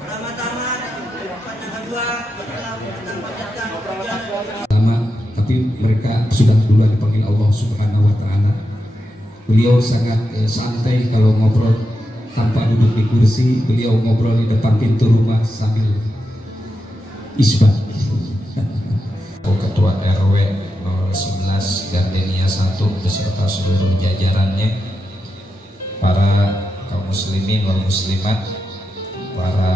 Pertama-tama yang kedua lama, tapi mereka sudah duluan dipanggil Allah Subhanahu wa Ta'ala. Beliau sangat santai kalau ngobrol tanpa duduk di kursi. Beliau ngobrol di depan pintu rumah sambil isbat. Ketua RW 011 Gardenia 1 beserta seluruh jajarannya, para kaum muslimin wal muslimat, para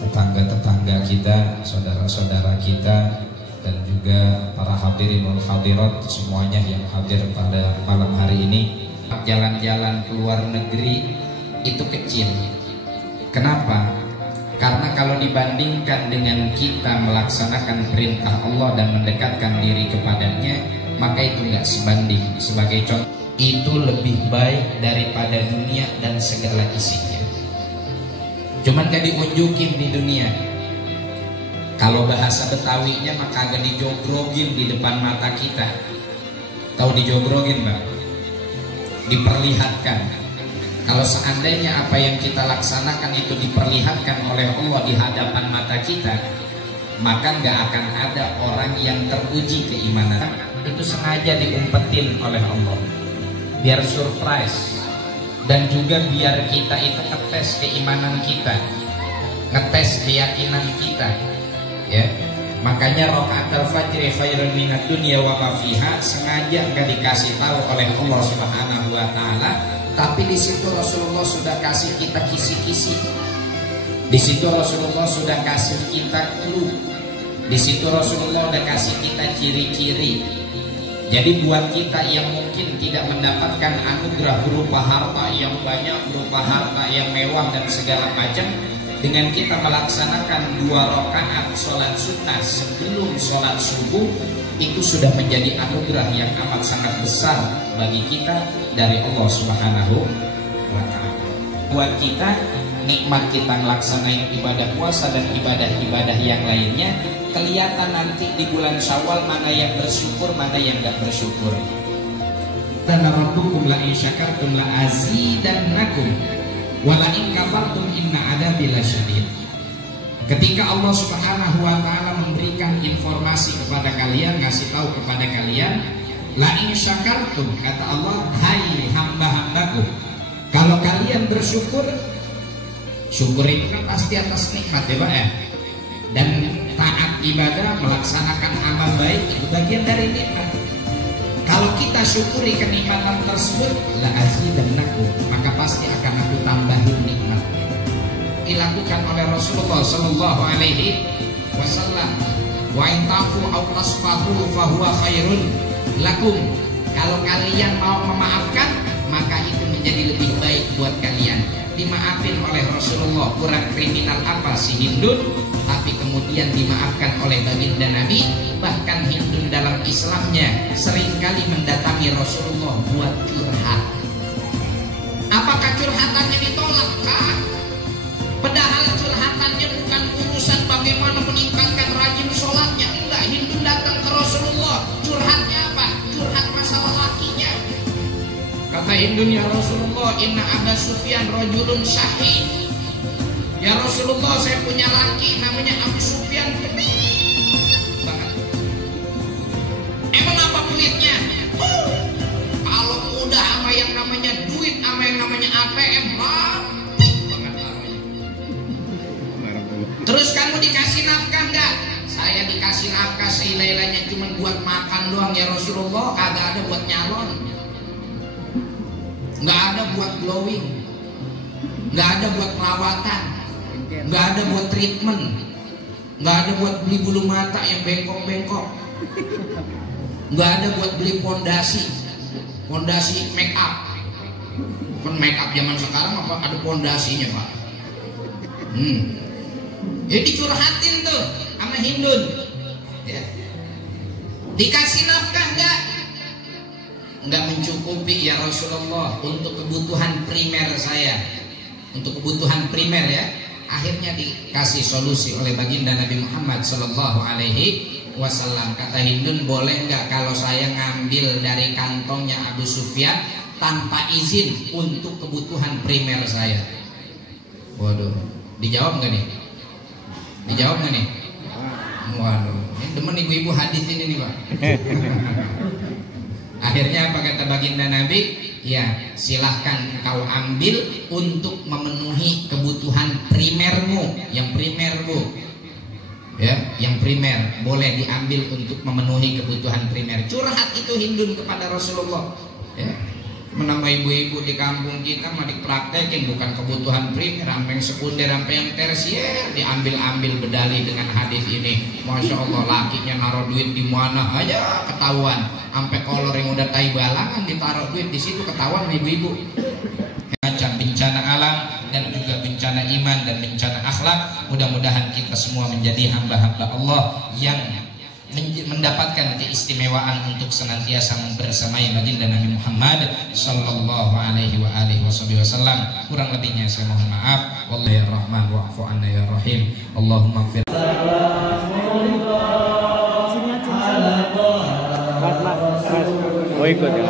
tetangga-tetangga kita, saudara-saudara kita, dan juga para hadirin wal hadirat semuanya yang hadir pada malam hari ini. Jalan-jalan ke luar negeri itu kecil. Kenapa? Karena kalau dibandingkan dengan kita melaksanakan perintah Allah dan mendekatkan diri kepadanya, maka itu nggak sebanding. Sebagai contoh, itu lebih baik daripada dunia dan segala isinya. Cuman gak diunjukin di dunia. Kalau bahasa Betawinya maka agak dijogrogin di depan mata kita. Tahu dijogrogin, Mbak? Diperlihatkan. Kalau seandainya apa yang kita laksanakan itu diperlihatkan oleh Allah di hadapan mata kita, maka nggak akan ada orang yang teruji keimanan. Itu sengaja diumpetin oleh Allah, biar surprise, dan juga biar kita itu ngetes keimanan kita, ngetes keyakinan kita, ya. Makanya rakaat al-fajr khairun minad dunya wa ma fiha sengaja nggak dikasih tahu oleh Allah Subhanahu wa Ta'ala. Tapi di situ Rasulullah sudah kasih kita kisi-kisi. Di situ Rasulullah sudah kasih kita clue. Di situ Rasulullah sudah kasih kita ciri-ciri. Jadi buat kita yang mungkin tidak mendapatkan anugerah berupa harta yang banyak, berupa harta yang mewah dan segala macam, dengan kita melaksanakan 2 rakaat sholat sunnah sebelum sholat subuh, itu sudah menjadi anugerah yang amat sangat besar bagi kita dari Allah Subhanahu wa Ta'ala. Buat kita, nikmat kita melaksanakan ibadah puasa dan ibadah-ibadah yang lainnya kelihatan nanti di bulan Syawal mana yang bersyukur, mana yang gak bersyukur. Dan rabbukum la in syakartum la azidannakum wa la in kafartum inna adabi lasyadid. Ketika Allah Subhanahu wa Ta'ala memberikan informasi kepada kalian, ngasih tahu kepada kalian, la in syakartum, kata Allah, hai hamba-hambaku, kalau kalian bersyukur, syukur itu kan pasti atas nikmat ya Pak ya. Dan taat ibadah, melaksanakan amal baik itu bagian dari nikmat. Kalau kita syukuri kenikmatan tersebut, la azidannakum, maka pasti akan aku tambahin nikmat. Dilakukan oleh Rasulullah Sallallahu Alaihi Wasallam. Wa in tafu aw tasfahu fahuwa khairun lakum. Kalau kalian mau memaafkan, maka itu menjadi lebih baik buat kalian. Dimaafin oleh Rasulullah, kurang kriminal apa si Hindun, tapi kemudian dimaafkan oleh baginda Nabi. Bahkan Hindun dalam Islamnya seringkali mendatangi Rasulullah buat curhat. Apakah curhatannya ditolak? Padahal curhatannya bukan urusan bagaimana meningkatkan rajin sholatnya. Enggak, Hindu datang ke Rasulullah, curhatnya apa? Curhat masalah lakinya. Kata Hindu, ya Rasulullah, inna Aba Sufyan rajulun syahid. Ya Rasulullah, saya punya laki namanya Abu Sufyan, pelit banget. Emang apa pelitnya? Kalau udah sama yang namanya duit, sama yang namanya ATM, terus kamu dikasih nafkah enggak? Saya dikasih nafkah seilai-ilainya cuma buat makan doang ya Rasulullah, kagak ada buat nyalon, nggak ada buat glowing, nggak ada buat perawatan, nggak ada buat treatment, nggak ada buat beli bulu mata yang bengkok-bengkok, nggak ada buat beli pondasi make up. Kan make up zaman sekarang apa ada pondasinya Pak? Jadi dicurhatin tuh sama Hindun, ya. Dikasih nafkah enggak mencukupi ya Rasulullah untuk kebutuhan primer saya, untuk kebutuhan primer ya. Akhirnya dikasih solusi oleh baginda Nabi Muhammad Sallallahu Alaihi Wasallam. Kata Hindun, boleh enggak kalau saya ngambil dari kantongnya Abu Sufyan tanpa izin untuk kebutuhan primer saya? Waduh, dijawab nggak nih? Dijawab nggak nih? Waduh, ini demen ibu-ibu hadis ini nih Pak. Akhirnya apa kata baginda Nabi? Ya, silahkan kau ambil untuk memenuhi kebutuhan primermu. Yang primer Bu, ya, yang primer boleh diambil untuk memenuhi kebutuhan primer. Curhat itu Hindun kepada Rasulullah. Ya, menambah ibu-ibu di kampung kita mah dipraktekin bukan kebutuhan primer, sampai yang sekunder, sampai yang tersier diambil-ambil berdalih dengan hadis ini. Masya Allah, lakinya naruh duit di mana aja ketahuan. Sampai kolor yang udah tai balangan ditaruh duit di situ ketahuan ibu-ibu. Macam bencana alam dan juga bencana iman dan bencana akhlak. Mudah-mudahan kita semua menjadi hamba-hamba Allah yang mendapatkan keistimewaan untuk senantiasa membersamai baginda Nabi Muhammad sallallahu alaihi wasallam. Kurang lebihnya saya mohon maaf. Wallahu ya Rahman wa'fu anna ya Rahim. Allahumma fir. Oh ikut ya.